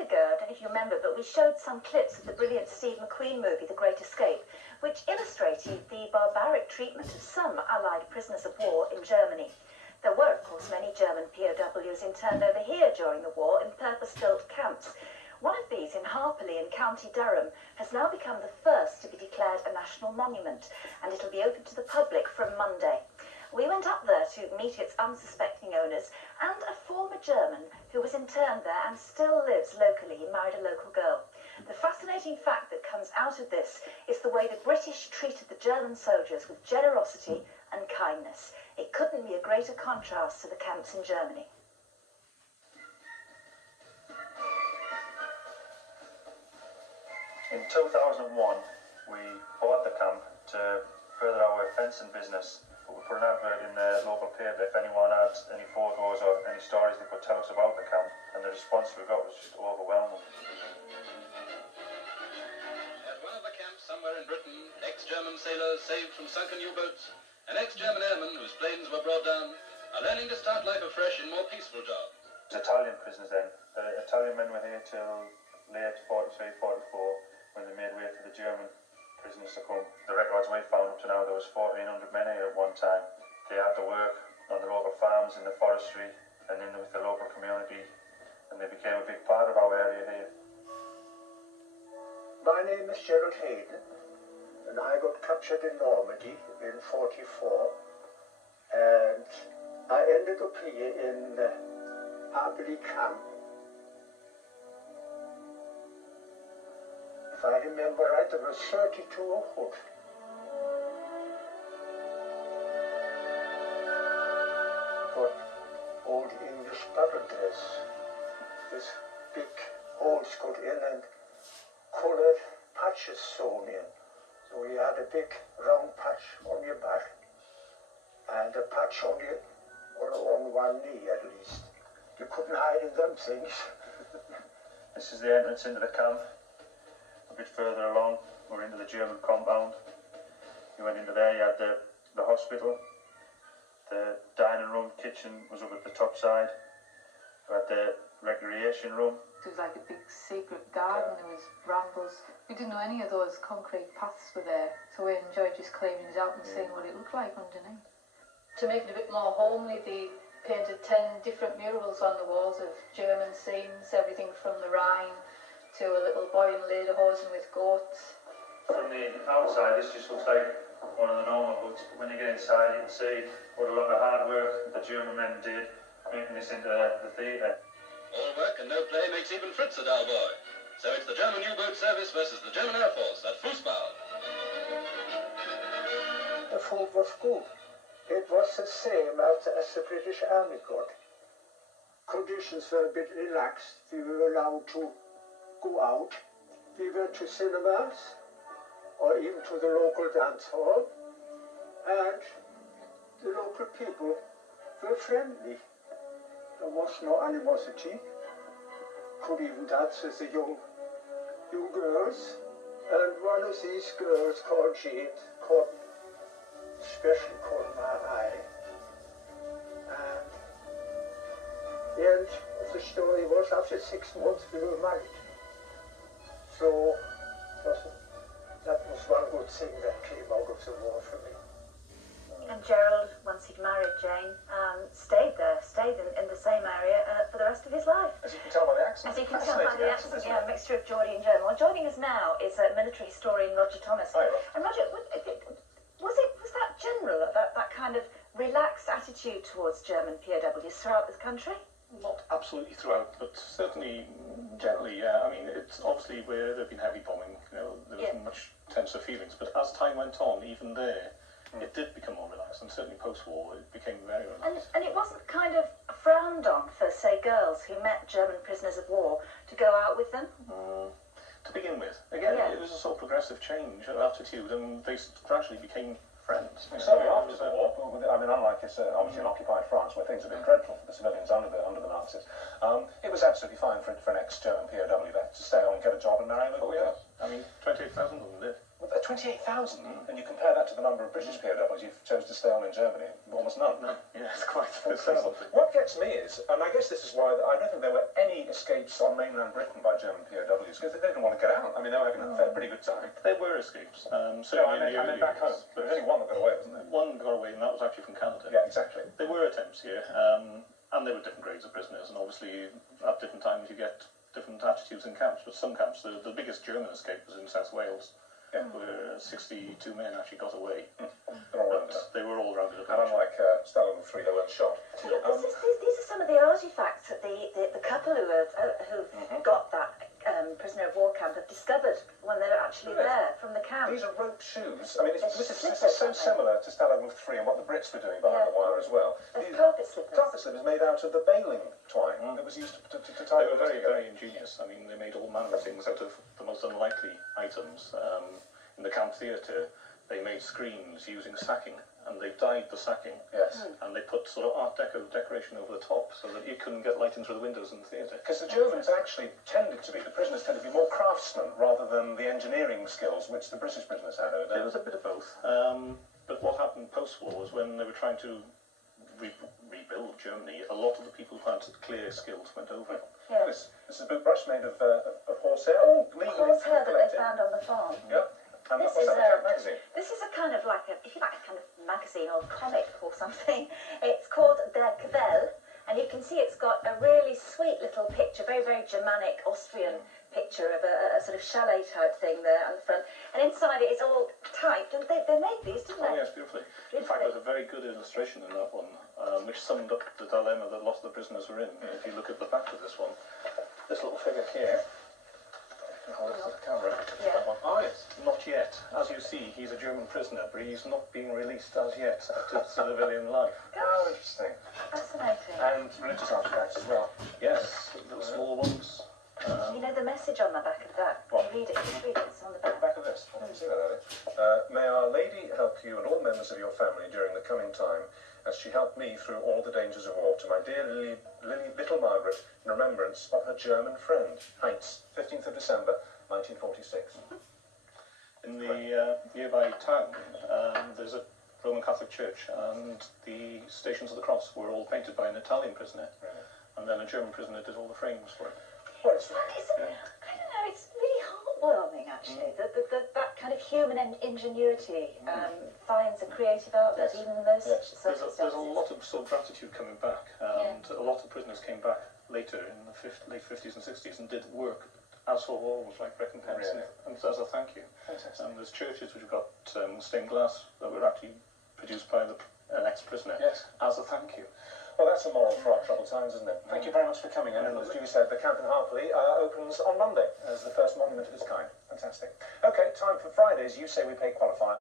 ago, I don't know if you remember, but we showed some clips of the brilliant Steve McQueen movie, The Great Escape, which illustrated the barbaric treatment of some Allied prisoners of war in Germany. There were, of course, many German POWs interned over here during the war in purpose-built camps. One of these in Harperley in County Durham has now become the first to be declared a national monument, and it'll be open to the public from Monday. We went up there to meet its unsuspecting owners and a former German who was interned there and still lives locally. He married a local girl. The fascinating fact that comes out of this is the way the British treated the German soldiers with generosity and kindness. It couldn't be a greater contrast to the camps in Germany. In 2001, we bought the camp to further our fencing business. But we put an advert in the local paper if anyone had any photos or any stories they could tell us about the camp, and the response we got was just overwhelming. At one of the camps somewhere in Britain, ex-German sailors saved from sunken U-boats and ex-German airmen whose planes were brought down are learning to start life afresh in more peaceful jobs. Italian prisoners then. The Italian men were here till late 43, 44 when they made way for the German prisoners to come. The records we found up to now, there was 1,400 men here at one time. They had to work on the local farms, in the forestry, and in with the local community, and they became a big part of our area here. My name is Gerhard Heyden, and I got captured in Normandy in 44, and I ended up here in Harperley Camp. If I remember right, there were 32 afoot. Got old English battle dress, with big holes cut in and coloured patches sewn in. So you had a big round patch on your back and a patch on one knee at least. You couldn't hide in them things. This is the entrance into the camp. A bit further along, we're into the German compound. You went into there, you had the hospital, the dining room, kitchen was up at the top side. You had the recreation room. It was like a big secret garden, there was brambles. We didn't know any of those concrete paths were there, so we enjoyed just climbing it out and seeing what it looked like underneath. To make it a bit more homely, they painted 10 different murals on the walls of German scenes, everything from the Rhine to a little boy in lederhosen with goats. From the outside, this just looks like one of the normal huts, but when you get inside, you can see what a lot of hard work the German men did, making this into the theatre. All work and no play makes even Fritz a dull boy. So it's the German U-boat service versus the German Air Force at Fußball. The food was good. It was the same as the British Army got. Conditions were a bit relaxed. We were allowed to go out. We went to cinemas or even to the local dance hall, and the local people were friendly. There was no animosity. Could even dance with the young girls, and one of these girls called Jade, especially called Marai. And the end of the story was after 6 months we were married. So that was one good thing that came out of the war for me. And Gerald, once he'd married Jane, stayed in the same area for the rest of his life. As you can tell by the accent. As you can tell by the accent, yeah, a mixture of Geordie and German. Well, joining us now is military historian Roger Thomas. Hi, Roger. And Roger, was that general, that kind of relaxed attitude towards German POWs throughout the country? Not absolutely throughout, but certainly generally, yeah. I mean, it's obviously where there have been heavy bombing, there was much tenser feelings, but as time went on, even there, it did become more relaxed, and certainly post-war, it became very relaxed. And it wasn't kind of frowned on for, say, girls who met German prisoners of war to go out with them? To begin with. Again, it was a sort of progressive change of attitude, and they gradually became friends. Certainly after the war, I mean, unlike obviously in occupied France, where things have been dreadful for the civilians under the Nazis, it was absolutely fine for an ex-German POW to stay on and get a job and marry a local girl. I mean, 28,000 of them did. 28,000? And you compare that to the number of British POWs you chose to stay on in Germany, almost none. No, yeah, it's quite incredible. What gets me is, and I guess this is why I don't think there were any escapes on mainland Britain by German POWs because they didn't want to get out. I mean, they were having a pretty good time. There were escapes. I Certainly mean back home. There was only one that got away, wasn't there? One got away, and that was actually from Canada. Yeah, exactly. There were attempts here, and there were different grades of prisoners, and obviously at different times you get different attitudes in camps. But some camps, the biggest German escape was in South Wales, where 62 men actually got away. They're all rounded up. They were all rounded up. And unlike Stalin 3, they weren't shot. These are some of the artifacts that the couple who got that prisoner of war camp have discovered when they're actually there from the camp. These are rope shoes. I mean, this is so similar to Stalin 3 and what the Brits were doing behind the wire as well. These carpet slippers. Carpet slippers made out of the baling twine that was used to tie. They were very, very ingenious. I mean, they made all manner of things out of the most unlikely items. In the camp theatre, they made screens using sacking, and they dyed the sacking. Yes. And they put sort of Art Deco decoration over the top so that you couldn't get light in through the windows in the theatre. Because the Germans actually tended to be, the prisoners tended to be more craftsmen rather than the engineering skills which the British prisoners had over there. There was a bit of both. But what happened post-war was when they were trying to rebuild Germany, a lot of the people who had clear skills went over. Yeah. This is a boot brush made of horsehair. Horsehair that they found on the farm. Yep. And This what's is that, the camp magazine? This is a kind of like if you like, a kind of magazine or comic or something. It's called Der Quell, and you can see it's got a really sweet little picture, very, very Germanic, Austrian picture of a sort of chalet type thing there on the front. And inside it is all typed, and they made these, didn't they? Oh yes, beautifully. In fact, there's a very good illustration in that one, which summed up the dilemma that a lot of the prisoners were in. If you look at the back of this one, this little figure here. Hold it to the camera. Yeah. That one. Oh yes. Not yet. As you see, he's a German prisoner, but he's not being released as yet to civilian life. Oh, interesting. Fascinating. And religious artifacts as well. Yes, little small ones. You know the message on the back of that? What? Can you read it? Can you read it? It's on the back. Back of this. I didn't see that earlier. May Our Lady help you and all members of your family during the coming time, as she helped me through all the dangers of war. To my dear Lily Little Margaret, in remembrance of her German friend. Heinz, 15th of December, 1946. In the nearby town, there's a Roman Catholic church, and the Stations of the Cross were all painted by an Italian prisoner, and then a German prisoner did all the frames for it. Well, it's I don't know, it's really heartwarming actually, that kind of human ingenuity finds a creative outlet even in those circumstances. There's a lot of sort of gratitude coming back, and a lot of prisoners came back later in the late 50s and 60s and did work as for almost like recompense and as a thank you. And there's churches which have got stained glass that were actually produced by an ex-prisoner as a thank you. Well, that's a moral for our troubled times, isn't it? Thank you very much for coming in. And as Judy said, the camp in Harperley opens on Monday as the first monument of its kind. Fantastic. Okay, time for Fridays. You say we pay qualifier.